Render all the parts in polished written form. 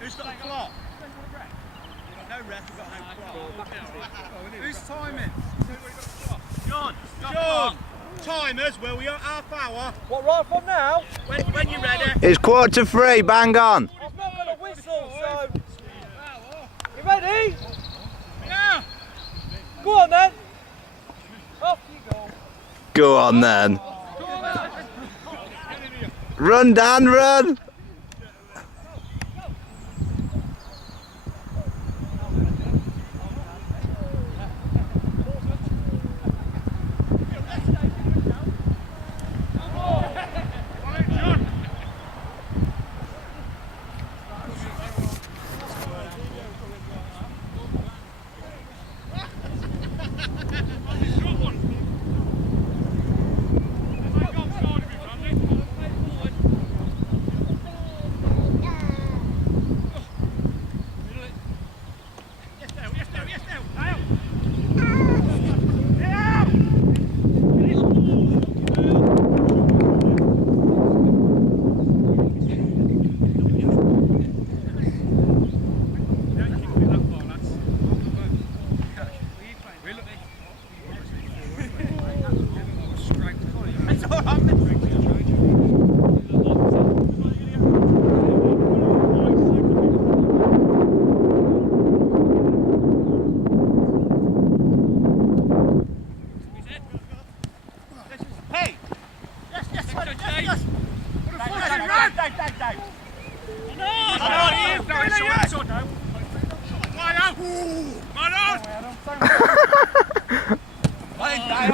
Who's got the clock? No ref, we've got no clock. Who's timing? John! Timers, well, we are half hour. What, right from now? When you're ready. It's 3:15, bang on. I've not got a whistle, so... You ready? Yeah! Go on then. Off you go. Go on then. Run, Dan, run.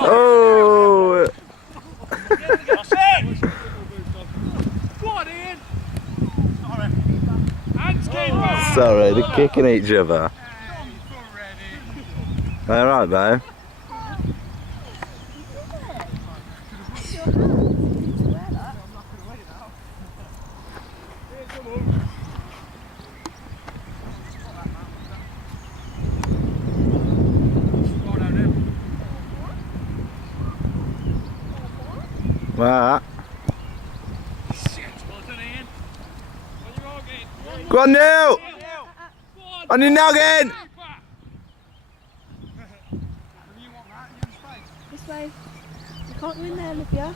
Oh! Sorry, they're kicking each other. Alright, babe. What? Go on now! On your noggin! This way. You can't go in there, Olivia.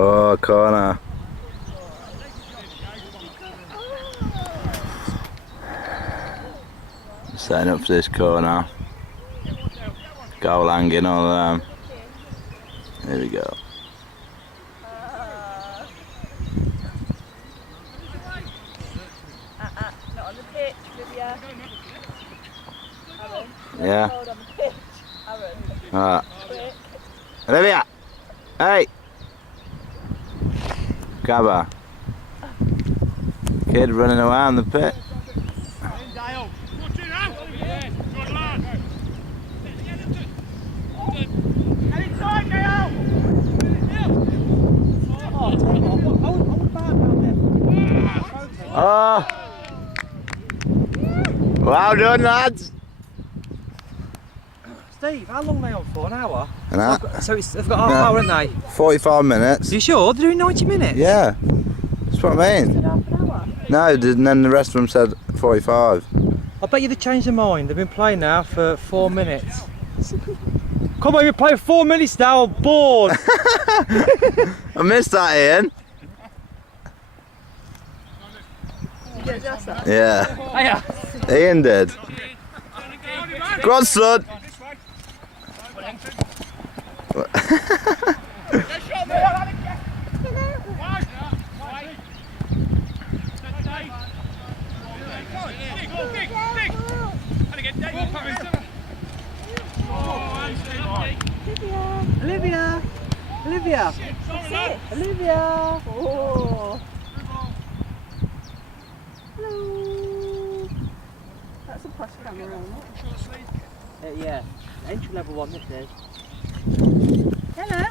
Oh, corner. Setting up for this corner. Goal hanging all them. There we go. Not on the pitch, Olivia. Yeah. Hold on the pitch. Aaron. Alright. Quick. Olivia! Hey! Grab her. Kid running around the pit. Oh! Well done, lads! Steve, how long are they on for? An hour? An hour? So they've got half an hour, haven't they? 45 minutes. Are you sure? They're doing 90 minutes? Yeah. That's what I mean. Half an hour. No, and then the rest of them said 45. I bet you they changed their mind. They've been playing now for 4 minutes. Come on, you've been playing 4 minutes now, I'm bored! I missed that, Ian. Yeah. Hiya. Ian did. Go on, son. Olivia! Olivia! That's it. Olivia! Oh. Hello. That's a posh camera, isn't it? Yeah, entry level one this is. Hello.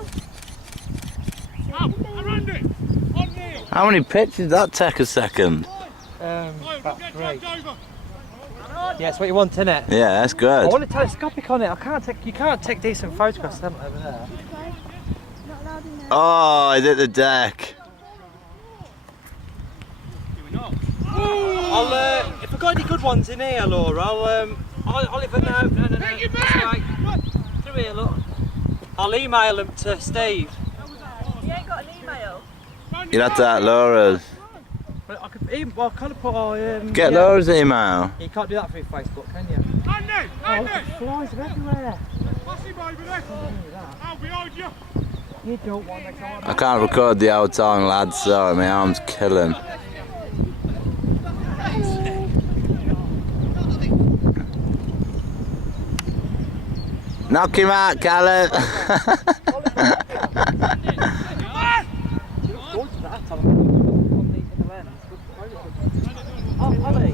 How many pitches did that take a second? About 3. Yeah, that's what you want, innit? Yeah, that's I good. want a telescopic on it. You can't take decent photographs of them over there. Not allowed in there. Oh, I hit the deck. If I've got any good ones in here, Laura, I'll even know. No. Right. Through here, look. I'll email them to Steve. You ain't got an email. You'd have to at Laura's. But I kind of put Get yeah. Laura's email. You can't do that through Facebook, can you? Oh, look, the flies are everywhere. You don't want to I can't record the old time, lads. Sorry, my arm's killing. Knock him out, Callum. Oh, Ollie,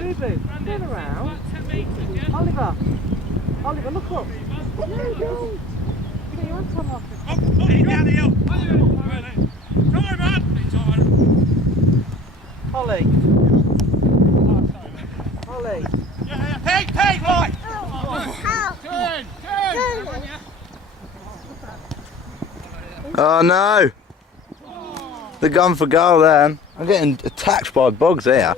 Boo-boo, turn around. Oliver, look up. No, don't. You got your hands on off. Ollie. Peg, right! Oh no! They're gone for goal then. I'm getting attacked by bugs here.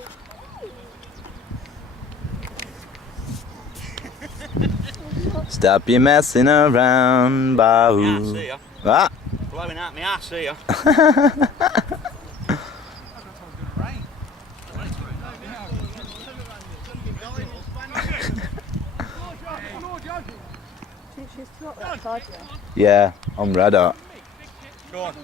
Stop your messing around, Bahoo. See ya. What? Blowing out my ass here. She's not that card yet. Yeah, I'm red hot. Go on.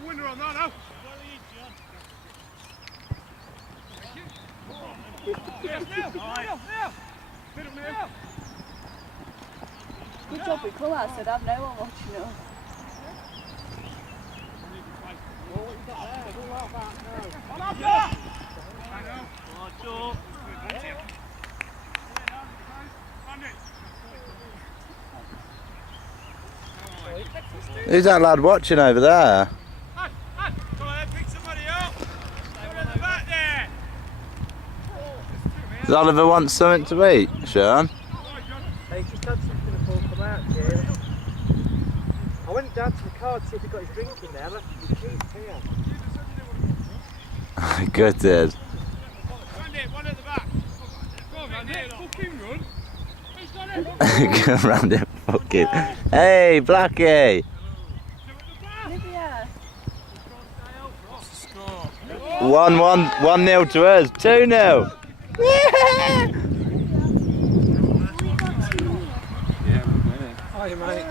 Good job we come out, said I've no one watching us. Who's that lad watching over there? Does Oliver want something to eat, Sean? Hey, just had something before I come out here. I went down to the car to see if he got his drink in there. I left his keys here. Good, dude. One at the back. Go round it, fucking. Hey, Blackie! Olivia. 1-0 to us. 2-0. Hi, mate.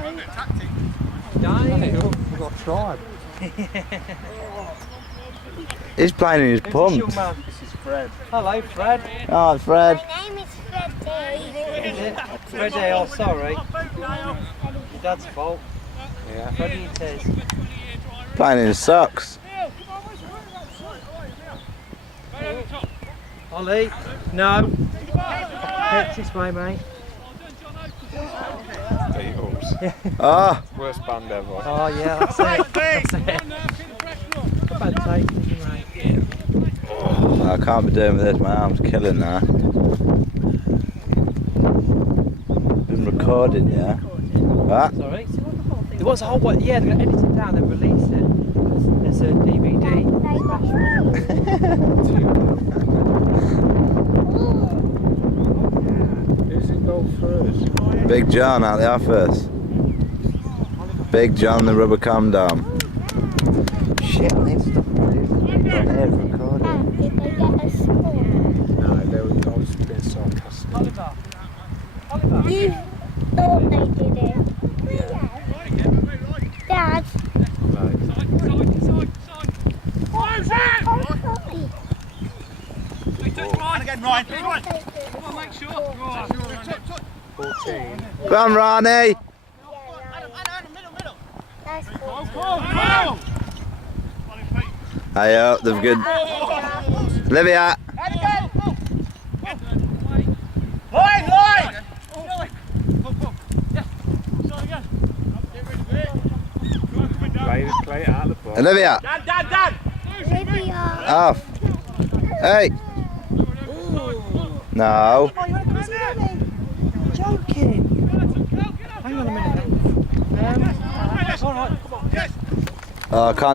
Daniel, we've got tribe. He's playing in his pumps. This is Fred. Hello, Fred. Oh, Fred. My name is Freddie. Is it? Freddie, oh, sorry. Your dad's fault. Yeah. Freddie it is. Playing in his socks. Ollie, no. Pitch this way, mate. Oh, Worst band ever. Oh, yeah, that's it. That's it. Bad take, mate. I can't be doing with this. My arm's killing now. Been recording, yeah. What? Sorry? There was a whole one, yeah, they're going to edit it down and release it. There's a DVD. Who's in goal first? Big John out the office. Big John the rubber condom. Shit, I need to stop recording. Did they get a score? No, they were goals being sarcastic. Oliver. Oliver. You thought they did it. Dad. Right. Oh, sorry. And again, Ryan. Come on, make sure. Go on. 14. Go on, Ronnie. Yeah, Adam, middle. that's cool. Go. Ayo, they've good. Olivia. Line. Play it out of the ball. Olivia. Dan. Olivia. Off. Hey. No. Oh, you want to come and see me? You're joking. Hang on a minute. All right, come on. Oh, I can't.